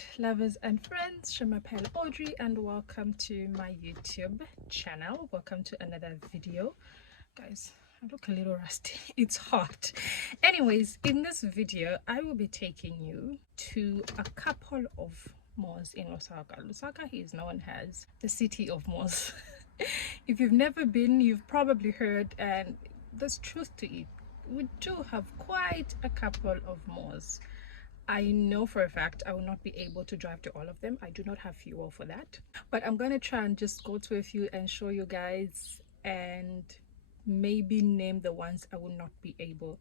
food lovers and friends, Shemapel Audrey, and welcome to my YouTube channel. Welcome to another video. Guys, I look a little rusty. It's hot. Anyways, in this video I will be taking you to a couple of malls in Lusaka. Lusaka is known as the city of malls. If you've never been, you've probably heard, and there's truth to it. We do have quite a couple of malls. I know for a fact I will not be able to drive to all of them. I do not have fuel for that, but I'm going to try and just go to a few and show you guys, and maybe name the ones I will not be able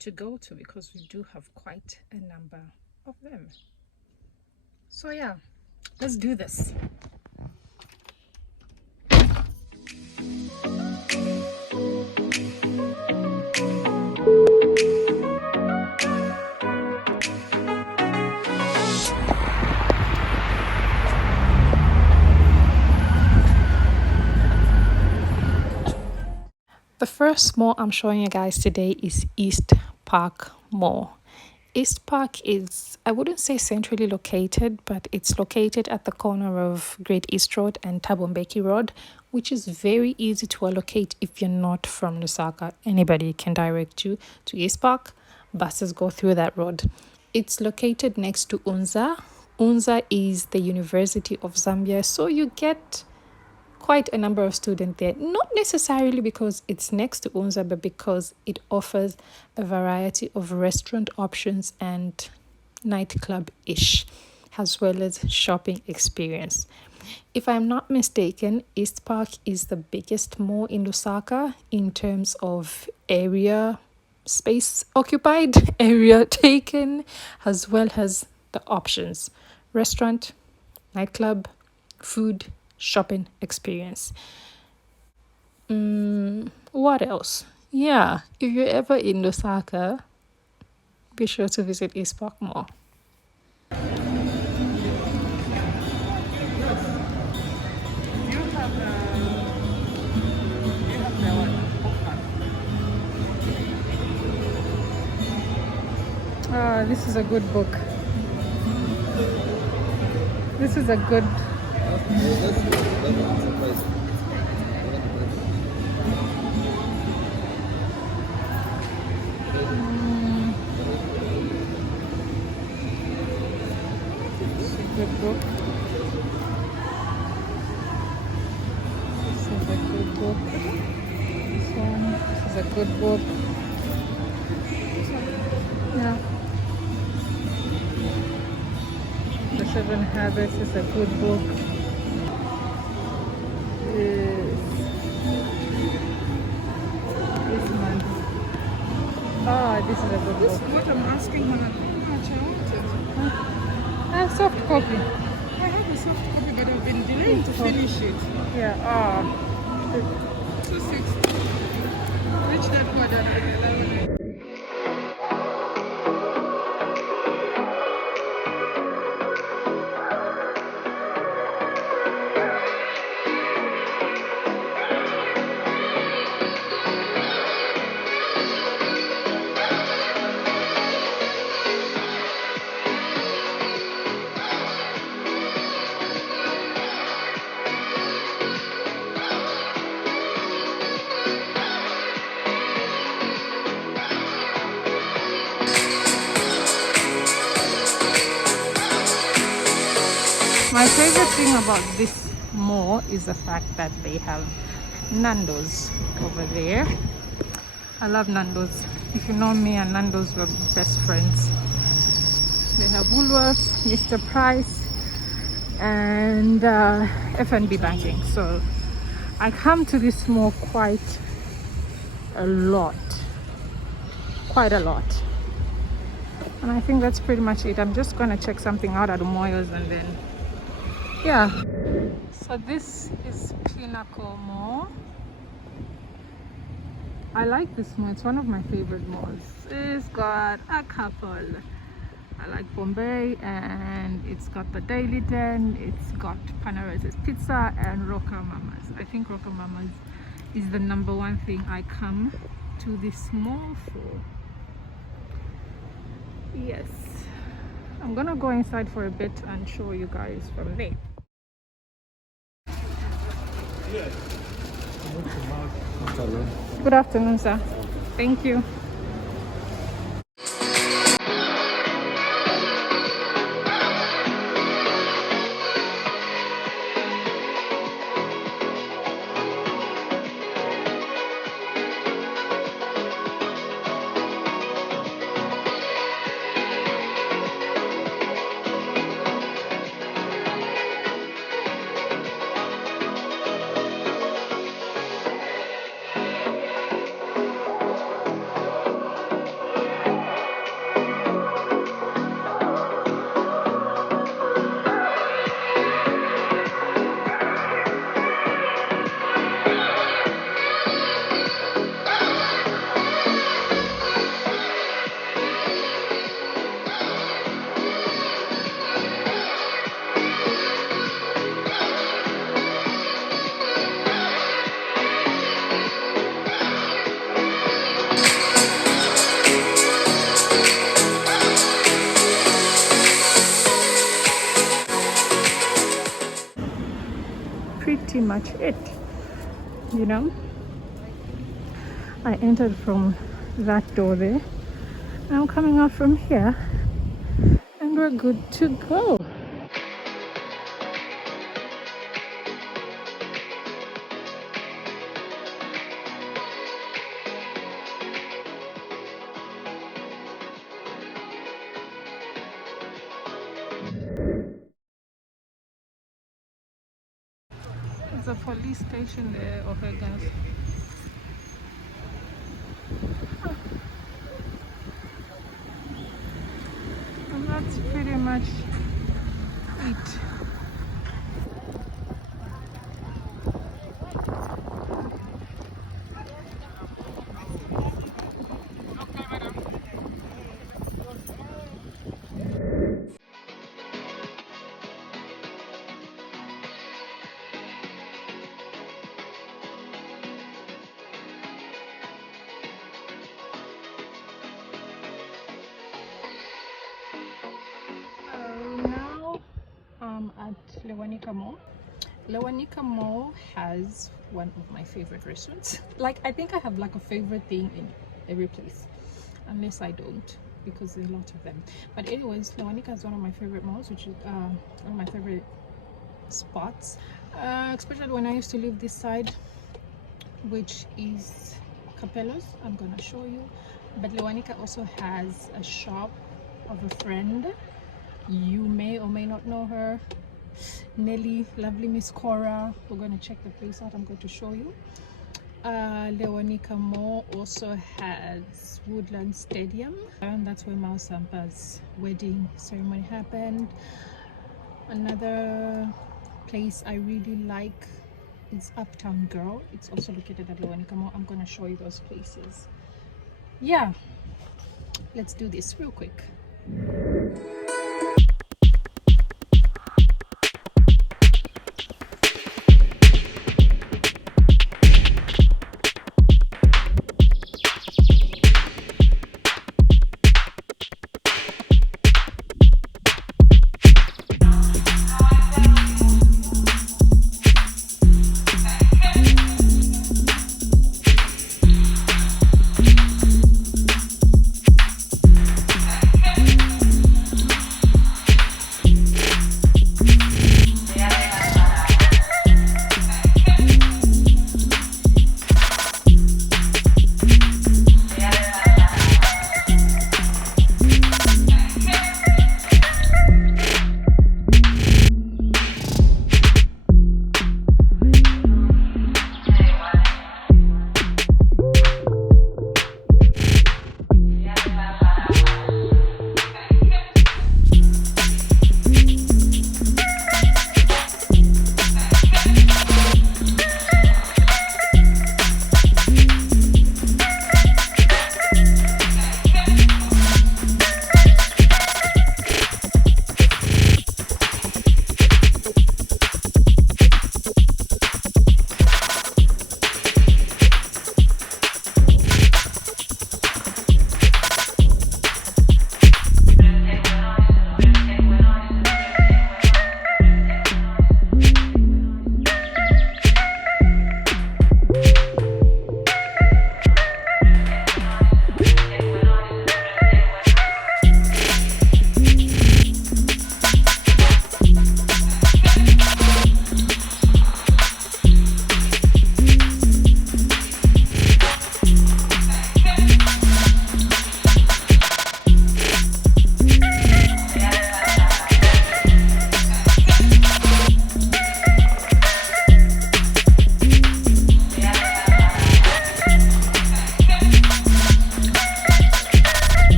to go to, because we do have quite a number of them. So yeah, let's do this. The first mall I'm showing you guys today is East Park Mall. East Park is, I wouldn't say centrally located, but it's located at the corner of Great East Road and Tabombeki Road, which is very easy to allocate if you're not from Lusaka. Anybody can direct you to East Park. Buses go through that road. It's located next to Unza. Unza is the University of Zambia, so you get quite a number of students there, not necessarily because it's next to Unza, but because it offers a variety of restaurant options and nightclub-ish, as well as shopping experience. If I'm not mistaken, East Park is the biggest mall in Lusaka in terms of area, space occupied, area taken, as well as the options: restaurant, nightclub, food, shopping experience. What else? Yeah, if you're ever in Lusaka, be sure to visit East Park Mall. This is a good book. This is a good. Good book. This is a good book. This one is a good book. Yeah. The 7 Habits is a good book. This one. Oh, this is a good book. What I'm asking her, how much I wanted. I have soft copy. I have a soft copy, but I've been delaying to finish it. Yeah. 260. Which that code and been allowing it. My favorite thing about this mall is the fact that they have Nando's over there. I love Nando's. If you know me and Nando's, we're best friends. They have Woolworths, Mr. Price, and F&B banking. So I come to this mall quite a lot. And I think that's pretty much it. I'm just going to check something out at Moyo's and then yeah. So this is Pinakomo. I like this mall. It's one of my favorite malls. It's got a couple. I like Bombay, and it's got the Daily Den. It's got Panarese's Pizza and Roca Mama's. I think Roca Mama's is the #1 thing I come to this mall for. Yes. I'm gonna go inside for a bit and show you guys from there. Good afternoon, sir. Thank you. Pretty much it, you know. I entered from that door there. I'm coming out from here and we're good to go. There's a police station there, okay guys. And that's pretty much it. Now I'm at Luanika Mall. Luanika Mall has one of my favorite restaurants. Like, I think I have like a favorite thing in every place, unless I don't, because there's a lot of them. But anyways, Luanika is one of my favorite malls, which is one of my favorite spots, especially when I used to live this side, which is Capello's. I'm gonna show you. But Luanika also has a shop of a friend. You may or may not know her, Nelly, lovely Miss Cora. We're going to check the place out. I'm going to show you. Luanika Mall also has Woodland Stadium, and that's where MALLS' wedding ceremony happened. Another place I really like is Uptown Girl. It's also located at Luanika Mall. I'm going to show you those places. Yeah, let's do this real quick.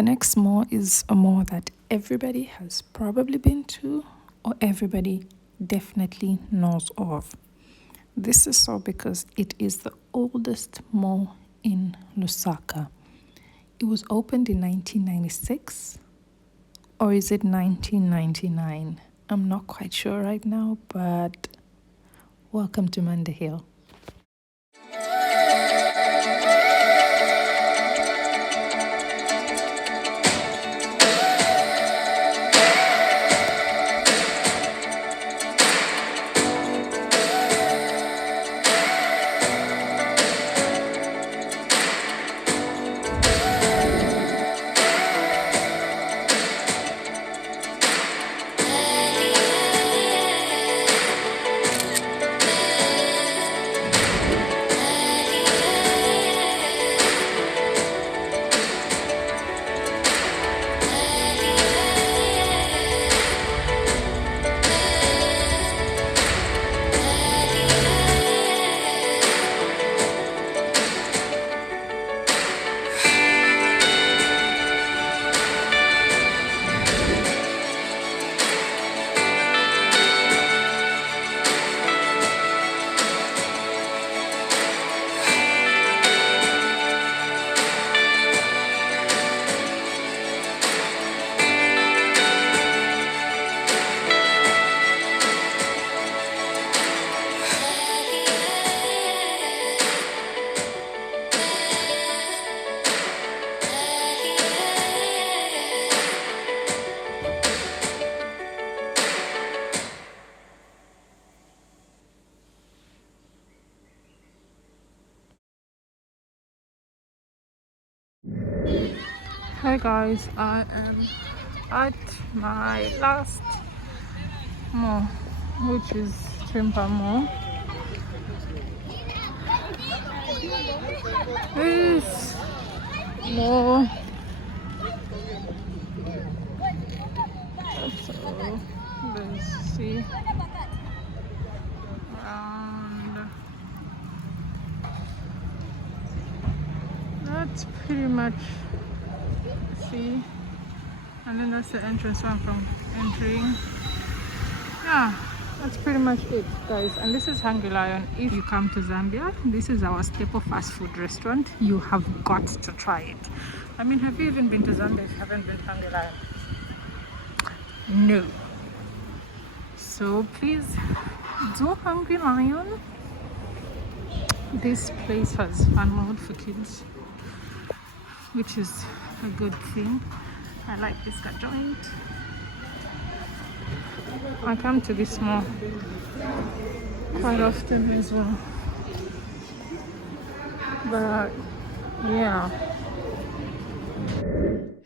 The next mall is a mall that everybody has probably been to or everybody definitely knows of. This is so because it is the oldest mall in Lusaka. It was opened in 1996, or is it 1999? I'm not quite sure right now, but welcome to Manda Hill. Hi guys, I am at my last mall, which is Trembo. This mall, so let's see around. That's pretty much see, and then that's the entrance one from entering. Yeah, that's pretty much it, guys. And this is Hungry Lion. If you come to Zambia, this is our staple fast food restaurant. You have got to try it. I mean, have you even been to Zambia if you haven't been to Hungry Lion? No. So please do Hungry Lion. This place has fun mode for kids, which is a good thing. I like this joint. I come to this mall quite often as well. But yeah.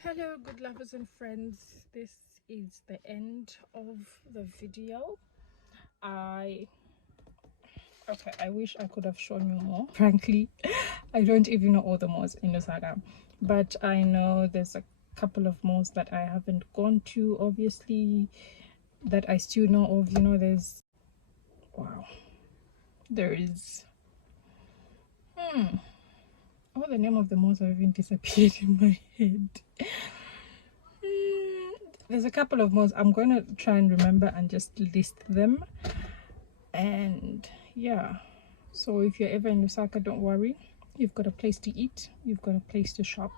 Hello, good lovers and friends. This is the end of the video. I wish I could have shown you more. Frankly, I don't even know all the malls in Lusaka, but I know there's a couple of malls that I haven't gone to, obviously, that I still know of. You know, there's all the name of the malls have even disappeared in my head. There's a couple of malls. I'm going to try and remember and just list them. And yeah, so if you're ever in Lusaka, don't worry. You've got a place to eat. You've got a place to shop.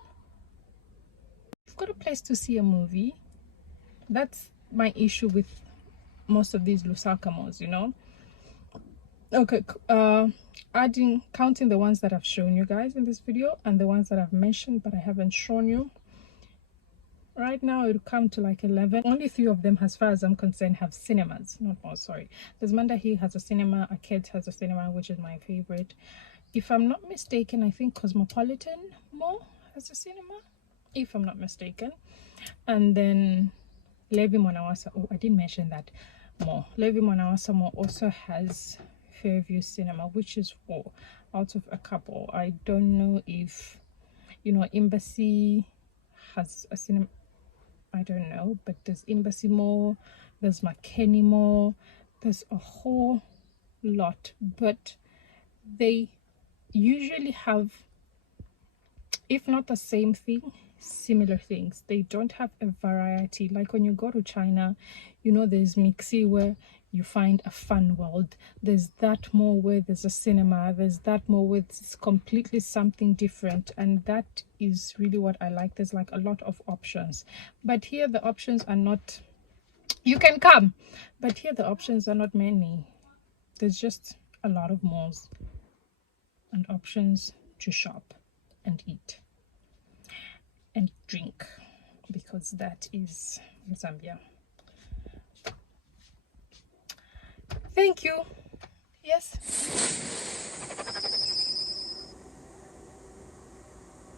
You've got a place to see a movie. That's my issue with most of these Lusaka malls, you know. Okay, counting the ones that I've shown you guys in this video and the ones that I've mentioned but I haven't shown you, right now it'll come to like 11. Only 3 of them, as far as I'm concerned, have cinemas. Not more, sorry. There's Manda Hill has a cinema, Arcade has a cinema, which is my favorite. If I'm not mistaken, I think Cosmopolitan Mall has a cinema, if I'm not mistaken. And then Levi Monawasa, oh, I didn't mention that mall. Levi Monawasa Mall also has Fairview Cinema, which is 4 out of a couple. I don't know if, you know, Embassy has a cinema. I don't know, but there's Embassy Mall, there's McKinney Mall, there's a whole lot, but they usually have, if not the same thing, similar things. They don't have a variety. Like when you go to China, you know, there's Mixi where you find a fun world. There's that more where there's a cinema. There's that more where it's completely something different. And that is really what I like. There's like a lot of options. But here the options are not, you can come, but here the options are not many. There's just a lot of malls and options to shop and eat and drink, because that is Zambia. Thank you. Yes.